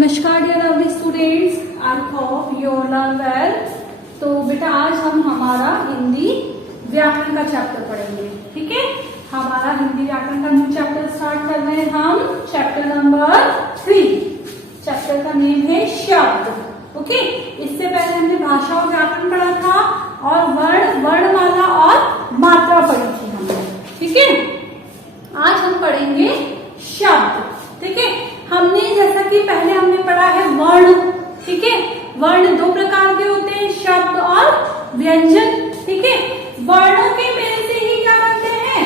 नमस्कार dear lovely students, I hope you all are well. तो बेटा आज हम हमारा हिंदी व्याकरण का चैप्टर पढ़ेंगे। ठीक है, हमारा हिंदी व्याकरण का न्यू चैप्टर स्टार्ट कर रहे हैं हम। Chapter number 3। चैप्टर का नेम है शब्द। ओके, इससे पहले हमने भाषा और व्याकरण पढ़ा था और वर्ण, वर्णमाला और मात्रा पढ़ी थी हमने। ठीक है, आज हम पढ़ेंगे शब्द। ठीक है, हमने जैसा कि पहले हमने पढ़ा है वर्ण। ठीक है, वर्ण दो प्रकार के होते हैं, शब्द और व्यंजन। ठीक है, वर्णों के मेल से ही क्या बनते हैं,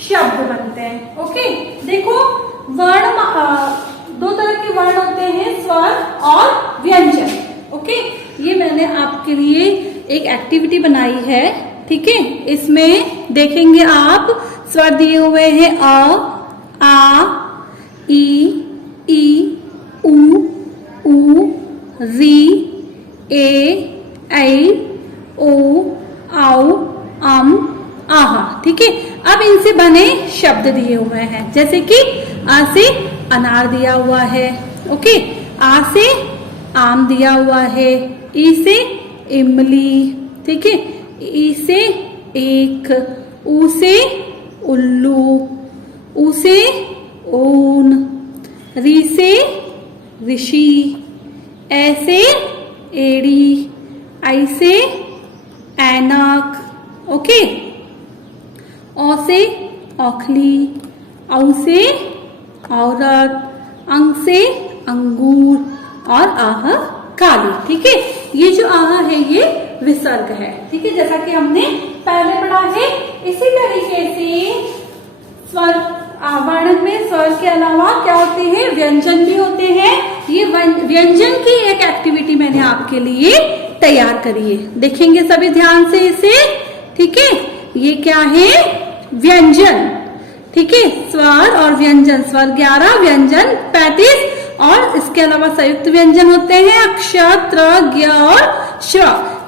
शब्द बनते हैं। ओके, देखो वर्ण दो तरह के वर्ण होते हैं, स्वर और व्यंजन। ओके, ये मैंने आपके लिए एक एक्टिविटी बनाई है। ठीक है, इसमें देखेंगे आप स्वर दिए हुए हैं अ, आ, ई, उ, री, ऐ, ओ, औ, आह। ठीक है, अब इनसे बने शब्द दिए हुए हैं, जैसे कि आ से अनार दिया हुआ है। ओके, आ से आम दिया हुआ है, ई से इमली। ठीक है, ई से एक, ऊ से उल्लू, ऊ से ऊन, री से ऋषि, ए से एड़ी, आई से ऐनक। ओके, औ से औखली, औ से औरत, अंग से अंगूर और आह काली। ठीक है, ये जो आह है ये विसर्ग है। ठीक है, जैसा कि हमने पहले पढ़ा है। इसी तरीके से स्वर वर्ण में स्वर के अलावा क्या होते हैं, व्यंजन भी होते हैं। ये व्यंजन की एक एक्टिविटी मैंने आपके लिए तैयार करी है, देखेंगे सभी ध्यान से इसे। ठीक है, ये क्या है, व्यंजन। ठीक है, स्वर और व्यंजन, स्वर 11, व्यंजन 35 और इसके अलावा संयुक्त व्यंजन होते हैं अक्ष, त्र, ज्ञ और श।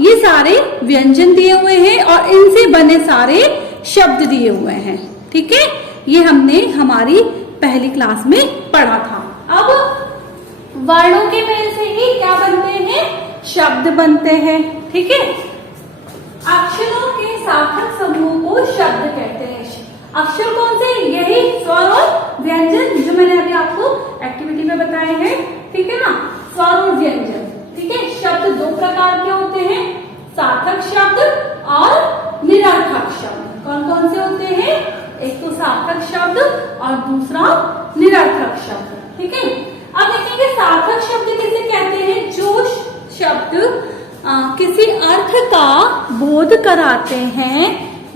ये सारे व्यंजन दिए हुए हैं और इनसे बने सारे शब्द दिए हुए हैं। ठीक है, ये हमने हमारी पहली क्लास में पढ़ा था। अब वर्णों के मेल से ही क्या बनते हैं, शब्द बनते हैं। ठीक है, अक्षरों के सार्थक समूह को शब्द कहते हैं। अक्षर कौन से, यही स्वर और व्यंजन जो मैंने अभी आपको एक्टिविटी में बताए हैं। ठीक है ना, स्वर और व्यंजन। ठीक है, शब्द दो प्रकार के होते हैं, सार्थक शब्द और निरर्थक शब्द। कौन कौन से होते हैं, एक तो सार्थक शब्द और दूसरा निरर्थक शब्द। ठीक है, अब देखेंगे सार्थक शब्द किसे कहते हैं, जो शब्द किसी अर्थ का बोध कराते हैं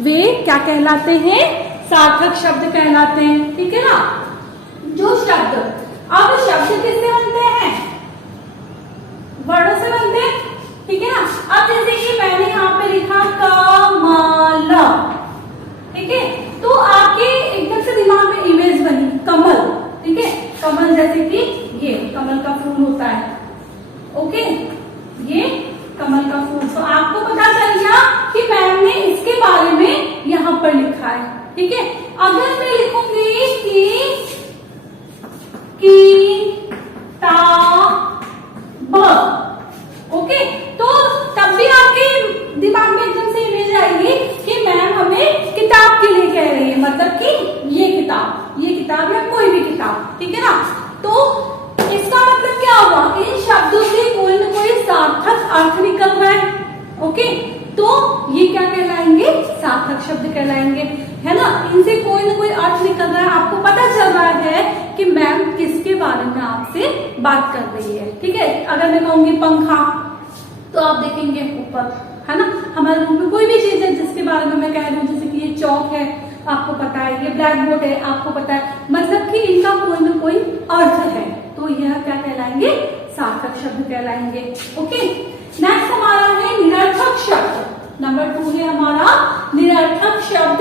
वे क्या कहलाते हैं, सार्थक शब्द कहलाते हैं। ठीक है ना, जो शब्द, अब शब्द किससे बनते हैं, वर्णों से बनते हैं। ठीक है ना, अब जैसे कि मैंने यहाँ पे लिखा कमल। ठीक है, तो आपके एकदम से दिमाग में इमेज बनी कमल। ठीक है, कमल जैसे कि ये कमल का फूल होता है। ओके, ये कमल का फूल, तो आपको पता चल गया कि मैम ने इसके बारे में यहाँ पर लिखा है। ठीक है, अगर मैं लिखूंगी किताब, ओके, तो तब भी आपके दिमाग में एकदम से इमेज आएगी कि मैम हमें किताब के लिए कह रही है, मतलब कि ये किताब या कोई भी किताब। ठीक है ना, तो इसका मतलब क्या हुआ, इन शब्दों से कोई न कोई सार्थक अर्थ निकल रहा है। ओके, तो ये क्या कहलाएंगे, सार्थक शब्द कहलाएंगे, है ना। इनसे कोई न कोई अर्थ निकल रहा है, आपको पता चल रहा है कि मैम किसके बारे में आपसे बात कर रही है। ठीक है, अगर मैं कहूंगी पंखा तो आप देखेंगे ऊपर, है ना। हमारे रूम में कोई भी चीज है जिसके बारे में मैं कह रही हूँ, जैसे कि ये चौक है, आपको पता है, ये ब्लैक बोर्ड है, आपको पता है, मतलब कि इनका कोई न कोई अर्थ है, तो यह क्या कहलाएंगे, सार्थक शब्द कहलाएंगे। ओके, नेक्स्ट हमारा है निरर्थक शब्द। नंबर 2 है हमारा निरर्थक शब्द,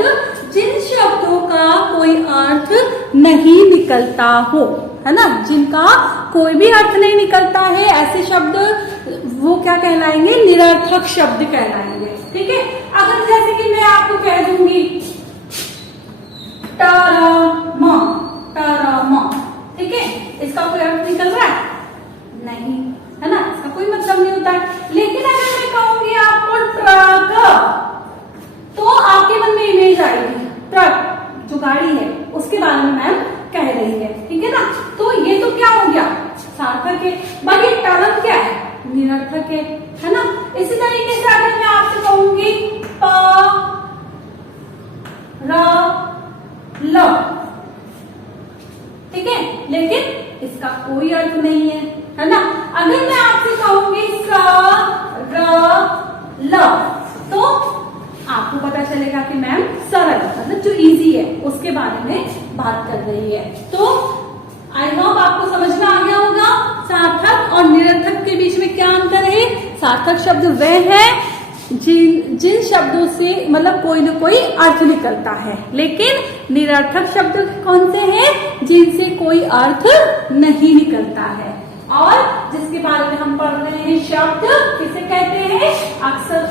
जिन शब्दों का कोई अर्थ नहीं निकलता हो, है ना, जिनका कोई भी अर्थ नहीं निकलता है, ऐसे शब्द वो क्या कहलाएंगे, निरर्थक शब्द कहलाएंगे। ठीक है, अगर जैसे कि मैं आपको कह दूंगी टरमा, ठीक है, इसका कोई अर्थ निकल रहा है, नहीं, है ना, इसका कोई मतलब नहीं होता है। लेकिन अगर मैं कहूंगी आपको ट्रक, तो आपके मन में इमेज आएगी ट्रक जो गाड़ी है उसके बारे में मैम कह रही है, ठीक है ना। तो ये तो क्या हो गया, सार्थक है, बट ये टर्म क्या है, निरर्थक है ना। इसी तरीके से अगर मैं आपसे कहूंगी प र ल, ठीक है, लेकिन इसका कोई अर्थ नहीं है ना। अगर मैं आपसे कहूंगी स र ल, तो आपको पता चलेगा कि मैम सरल मतलब जो इजी है उसके बारे में बात कर रही है। तो आई होप आपको समझ में आ गया होगा सार्थक और निरर्थक के बीच में क्या अंतर है। सार्थक शब्द वह है जिन शब्दों से मतलब कोई न कोई अर्थ निकलता है, लेकिन निरर्थक शब्द कौन से हैं, जिनसे कोई अर्थ नहीं निकलता है। और जिसके बारे में हम पढ़ रहे हैं शब्द किसे कहते हैं,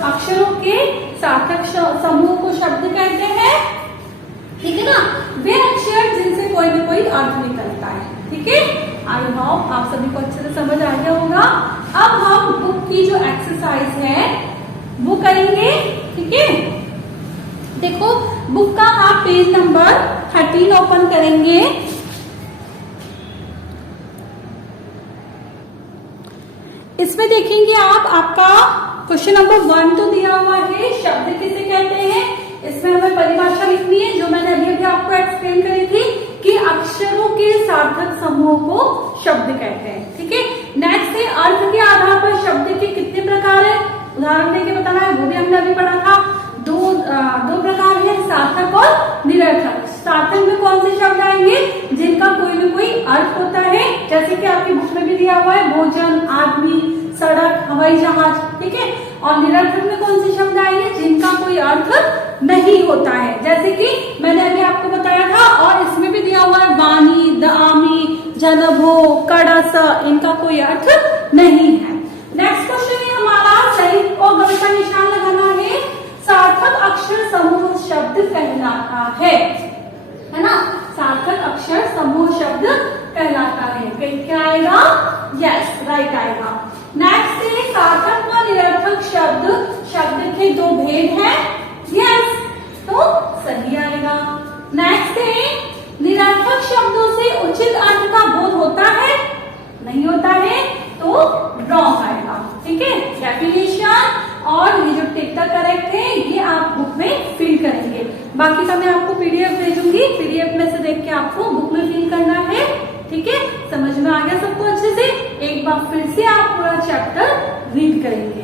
अक्षरों के सार्थक समूह को शब्द कहते हैं, ठीक है ना। वे अक्षर जिनसे कोई न कोई अर्थ निकलता है, ठीक है। आई होप आप सभी को अच्छे से समझ आ गया होगा। अब हम बुक की जो एक्सरसाइज है वो करेंगे, ठीक है। देखो बुक का आप पेज नंबर 13 ओपन करेंगे। इसमें देखेंगे आप, आपका क्वेश्चन नंबर 1 तो दिया हुआ है, शब्द किसे कहते हैं। इसमें हमें परिभाषा लिखनी है जो मैंने अभी अभी आपको एक्सप्लेन करी थी कि अक्षरों के सार्थक समूह को शब्द कहते हैं, ठीक है। नेक्स्ट है अर्थ के आधार पर शब्द के कितने प्रकार है, उदाहरण देके बताना है, वो भी हमने अभी पढ़ा था। दो प्रकार है, सार्थक और निरर्थक। सार्थक में कौन से शब्द आएंगे, जिनका कोई न कोई अर्थ होता है, जैसे कि आपकी बुक में भी दिया हुआ है, भोजन, आदमी, सड़क, हवाई जहाज, ठीक है। और निरर्थक में कौन से शब्द आएंगे, जिनका कोई अर्थ नहीं होता है, जैसे कि मैंने अभी आपको बताया था। और इसमें भी दिया हुआ है वाणी, दामी, जनभो, कड़स, इनका कोई अर्थ नहीं है। नेक्स्ट क्वेश्चन है हमारा, सही और गलत का निशान लगाना है। सार्थक अक्षर समूह शब्द कहलाता है ना। सार्थक अक्षर समूह शब्द कहलाता है, क्या आएगा, यस राइट आएगा। नेक्स्ट है सार्थक व निरर्थक शब्द के दो भेद हैं, यस तो सही आएगा। नेक्स्ट है निरर्थक शब्दों से उचित अर्थ का बोध होता है, नहीं होता है, तो रॉन्ग आएगा, ठीक है। डेफिनेशन और ये जो टिक द करेक्ट है ये आप बुक में फिल करेंगे, बाकी का मैं आपको पीडीएफ भेजूंगी, पीडीएफ में से देख के आपको बुक में फिल करना है, ठीक है। समझ में आ गया सबको अच्छे से। एक बार फिर से आप पूरा चैप्टर रीड करेंगे।